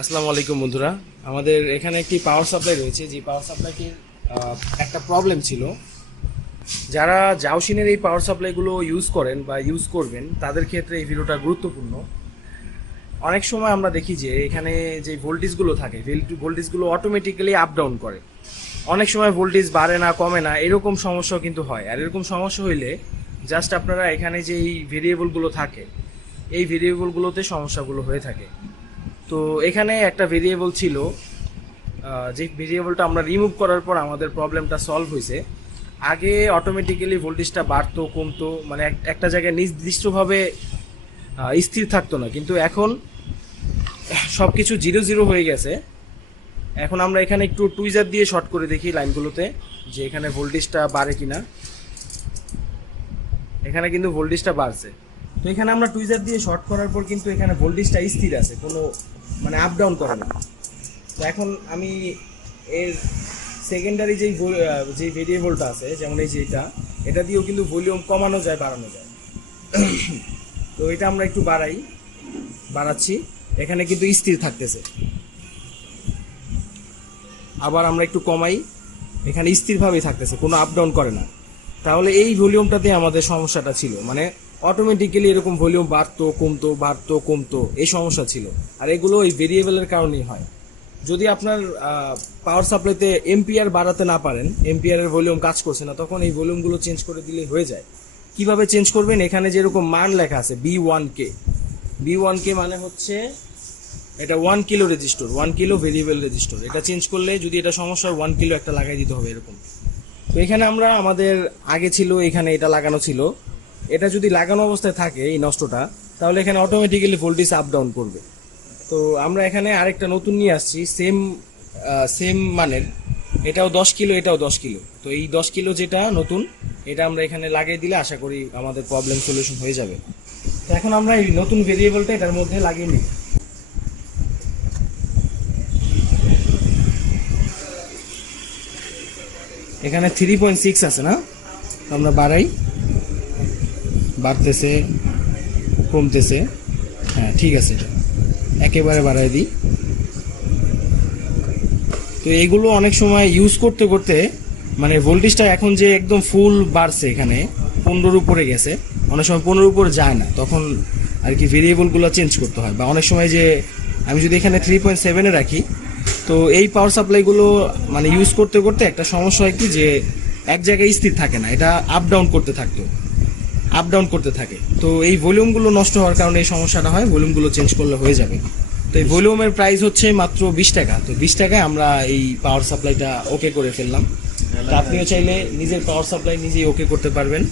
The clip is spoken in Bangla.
আসসালামু আলাইকুম বন্ধুরা, আমাদের এখানে একটি পাওয়ার সাপ্লাই রয়েছে। যে পাওয়ার সাপ্লাইটির একটা প্রবলেম ছিল। যারা জাওশিনের এই পাওয়ার সাপ্লাইগুলো ইউজ করেন বা ইউজ করবেন তাদের ক্ষেত্রে এই ভিডিওটা গুরুত্বপূর্ণ। অনেক সময় আমরা দেখি যে এখানে যে ভোল্টেজগুলো থাকে, ভোল্টেজগুলো অটোমেটিক্যালি আপ ডাউন করে। অনেক সময় ভোল্টেজ বাড়ে না, কমে না, এরকম সমস্যাও কিন্তু হয়। আর এরকম সমস্যা হইলে জাস্ট আপনারা এখানে যে এই ভেরিয়েবলগুলো থাকে, এই ভেরিয়েবলগুলোতে সমস্যাগুলো হয়ে থাকে। তো এখানে একটা ভেরিয়েবল ছিল, যে ভেরিয়েবলটা আমরা রিমুভ করার পর আমাদের প্রবলেমটা সলভ হয়েছে। আগে অটোমেটিক্যালি ভোল্টেজটা বাড়তো, কমতো, মানে একটা জায়গায় নির্দিষ্টভাবে স্থির থাকতো না, কিন্তু এখন সব কিছু 0 হয়ে গেছে। এখন আমরা এখানে একটু টুইজার দিয়ে শর্ট করে দেখি লাইনগুলোতে যে এখানে ভোল্টেজটা বাড়ে কিনা। এখানে কিন্তু ভোল্টেজটা বাড়ছে। তো এখানে আমরা টুইজার দিয়ে শর্ট করার পর কিন্তু এখানে ভোল্টেজটা স্থির আছে, কোনো মানে আপ ডাউন করে না। তো এখন আমি এর সেকেন্ডারি যে ভেরিয়েবলটা আছে, যেমন এই যে এটা দিয়েও কিন্তু ভলিউম কমানো যায়, বাড়ানো যায়। তো এটা আমরা একটু বাড়াচ্ছি, এখানে কিন্তু স্থির থাকতেছে। আবার আমরা একটু কমাই, এখানে স্থিরভাবেই থাকতেছে, কোনো আপ ডাউন করে না। তাহলে এই ভলিউমটাতে আমাদের সমস্যাটা ছিল, মানে অটোমেটিক্যালি এরকম ভলিউম বাড়তো কমতো এই সমস্যা ছিল। আর এগুলো এই ভেরিয়েবলের কারণেই হয়। যদি আপনার পাওয়ার সাপ্লাইতে এম্পিয়ার বাড়াতে না পারেন, এম্পিয়ারের ভলিউম কাজ করছে না, তখন এই ভলিউমগুলো চেঞ্জ করে দিলে হয়ে যায়। কিভাবে চেঞ্জ করবেন? এখানে যেরকম মান লেখা আছে B1K মানে হচ্ছে এটা 1 kilo resistor, 1 kilo variable resistor. এটা চেঞ্জ করলে যদি এটা সমস্যা হয় 1 কিলো একটা লাগাই দিতে হবে এরকম। তো এখানে আমরা আমাদের আগে ছিল, এখানে এটা লাগানো ছিল। এটা যদি লাগানো অবস্থায় থাকে এই নষ্টটা, তাহলে এখানে অটোমেটিক্যালি ভোল্টেজ আপ ডাউন করবে। তো আমরা এখানে আরেকটা নতুন নিয়ে আসছি, সেম মানের, এটাও 10 কিলো, এটাও 10 কিলো। তো এই 10 কিলো যেটা নতুন, এটা আমরা এখানে লাগিয়ে দিলে আশা করি আমাদের প্রবলেম সলিউশন হয়ে যাবে। তো এখন আমরা এই নতুন ভেরিয়েবলটা এটার মধ্যে লাগিয়ে নিই। এখানে 3.6 আছে না, আমরা বাড়তেছে, কমতেছে। হ্যাঁ, ঠিক আছে, এটা একেবারে বাড়াই দিই। তো এগুলো অনেক সময় ইউজ করতে করতে মানে ভোল্টেজটা এখন যে একদম ফুল বাড়ছে, এখানে 15-র উপরে গেছে, অনেক সময় 15-র উপরে যায় না, তখন আর কি ভেরিয়েবলগুলো চেঞ্জ করতে হয়। বা অনেক সময় যে আমি যদি এখানে 3.7-এ রাখি, তো এই পাওয়ার সাপ্লাইগুলো মানে ইউজ করতে করতে একটা সমস্যা হয় কি, যে এক জায়গায় স্থির থাকে না, এটা আপ ডাউন করতে থাকে। তো এই ভলিউমগুলো নষ্ট হওয়ার কারণে এই সমস্যাটা হয়। ভলিউমগুলো চেঞ্জ করলে হয়ে যাবে। তো এই ভলিউমের প্রাইস হচ্ছে মাত্র 20 টাকা। তো 20 টাকায় আমরা এই পাওয়ার সাপ্লাইটা ওকে করে ফেললাম। তো আপনিও চাইলে নিজের পাওয়ার সাপ্লাই নিজেই ওকে করতে পারবেন।